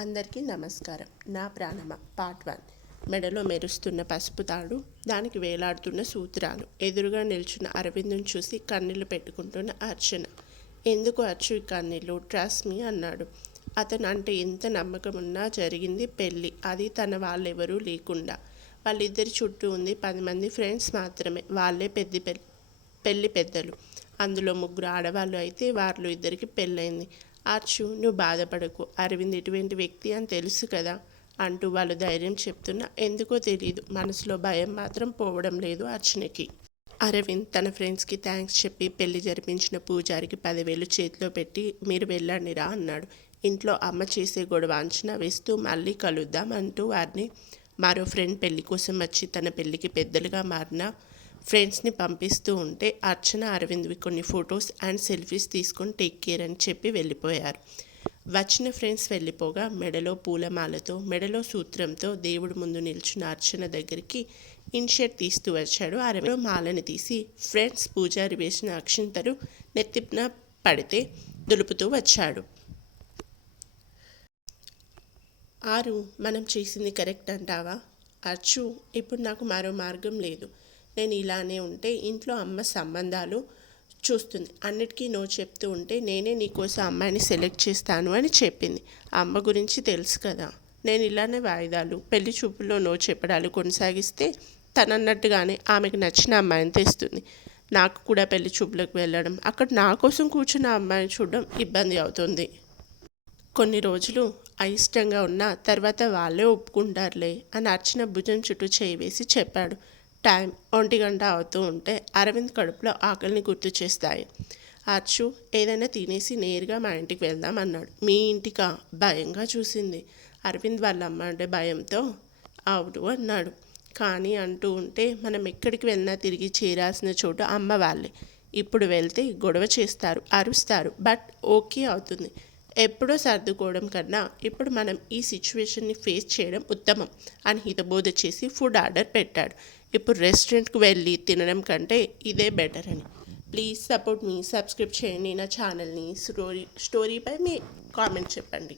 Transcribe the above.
అందరికీ నమస్కారం. నా ప్రాణమ? Part one. మెడలో మెరుస్తున్న పసుపు తాడు దానికి వేలాడుతున్న సూత్రాలు. ఎదురుగా నిల్చున్న అరవిందును చూసి కన్నీళ్ళు పెట్టుకుంటున్న అర్చన. ఎందుకు అర్చు ఈ కన్నీళ్ళు ట్రస్ట్ మీ అన్నాడు. అతను అంటే ఎంత నమ్మకం ఉన్నా జరిగింది పెళ్ళి. అది తన వాళ్ళెవరూ లేకుండా. వాళ్ళిద్దరి చుట్టూ ఉంది పది మంది ఫ్రెండ్స్ మాత్రమే. వాళ్ళే పెద్ద పెళ్ళి పెద్దలు. అందులో ముగ్గురు ఆడవాళ్ళు అయితే వాళ్ళు ఇద్దరికి పెళ్ళైంది అర్చు నువ్వు బాధపడకు. అరవింద్ ఇటువంటి వ్యక్తి అని తెలుసు కదా అంటూ వాళ్ళు ధైర్యం చెప్తున్నా ఎందుకో తెలియదు మనసులో భయం మాత్రం పోవడం లేదు అర్చనకి. అరవింద్ తన ఫ్రెండ్స్కి థ్యాంక్స్ చెప్పి పెళ్ళి జరిపించిన పూజారికి పదివేలు చేతిలో పెట్టి మీరు వెళ్ళండి రా అన్నాడు. ఇంట్లో అమ్మ చేసే గొడవ అంచనా వేస్తూ మళ్ళీ కలుద్దాం అంటూ వారిని మరో ఫ్రెండ్ పెళ్ళి కోసం వచ్చి తన పెళ్ళికి పెద్దలుగా మారిన ఫ్రెండ్స్ని పంపిస్తూ ఉంటే అర్చన అరవింద్వి కొన్ని ఫొటోస్ అండ్ సెల్ఫీస్ తీసుకొని టేక్ కేర్ అని చెప్పి వెళ్ళిపోయారు. వచ్చిన ఫ్రెండ్స్ వెళ్ళిపోగా మెడలో పూలమాలతో మెడలో సూత్రంతో దేవుడి ముందు నిల్చున్న అర్చన దగ్గరికి ఇన్షర్ట్ తీస్తూ వచ్చాడు. అరవింద్ మాలని తీసి ఫ్రెండ్స్ పూజారి వేసిన అక్షింతలు నెత్తిన పడితే దులుపుతూ వచ్చాడు. ఆరు మనం చేసింది కరెక్ట్ అంటావా? అర్చు ఇప్పుడు నాకు మరో మార్గం లేదు. నేను ఇలానే ఉంటే ఇంట్లో అమ్మ సంబంధాలు చూస్తుంది. అన్నిటికీ నో చెప్తూ ఉంటే నేనే నీకోసం అమ్మాయిని సెలెక్ట్ చేస్తాను అని చెప్పింది. అమ్మ గురించి తెలుసు కదా. నేను ఇలానే వాయిదాలు పెళ్ళి చూపుల్లో నో చెప్పడాలు కొనసాగిస్తే తనన్నట్టుగానే ఆమెకు నచ్చిన అమ్మాయిని తెస్తుంది. నాకు కూడా పెళ్ళి చూపులకు వెళ్ళడం అక్కడ నా కోసం కూర్చున్న అమ్మాయిని చూడడం ఇబ్బంది అవుతుంది. కొన్ని రోజులు అయిష్టంగా ఉన్న తర్వాత వాళ్ళే ఒప్పుకుంటారులే అని అర్చన భుజం చుట్టూ చేయి వేసి చెప్పాడు. టైం ఒంటి గంట అవుతూ ఉంటే అరవింద్ కడుపులో ఆకలిని గుర్తు చేస్తాయి. అర్చు ఏదైనా తినేసి నేరుగా మా ఇంటికి వెళ్దాం అన్నాడు. మీ ఇంటికా? భయంగా చూసింది. అరవింద్ వాళ్ళ అమ్మ అంటే భయంతో అవును అన్నాడు. కానీ అంటూ ఉంటే మనం ఎక్కడికి వెళ్ళినా తిరిగి చేరాల్సిన చోటు అమ్మ వాళ్ళే. ఇప్పుడు వెళ్తే గొడవ చేస్తారు అరుస్తారు. బట్ ఓకే అవుతుంది. ఎప్పుడో సర్దుకోవడం కన్నా ఇప్పుడు మనం ఈ సిచ్యువేషన్ని ఫేస్ చేయడం ఉత్తమం అని హితబోధ చేసి ఫుడ్ ఆర్డర్ పెట్టాడు. ఇప్పుడు రెస్టారెంట్కి వెళ్ళి తినడం కంటే ఇదే బెటర్ అని. ప్లీజ్ సపోర్ట్ మీ సబ్స్క్రైబ్ చేయండి నా ఛానల్ని స్టోరీ స్టోరీపై మీ కామెంట్ చెప్పండి.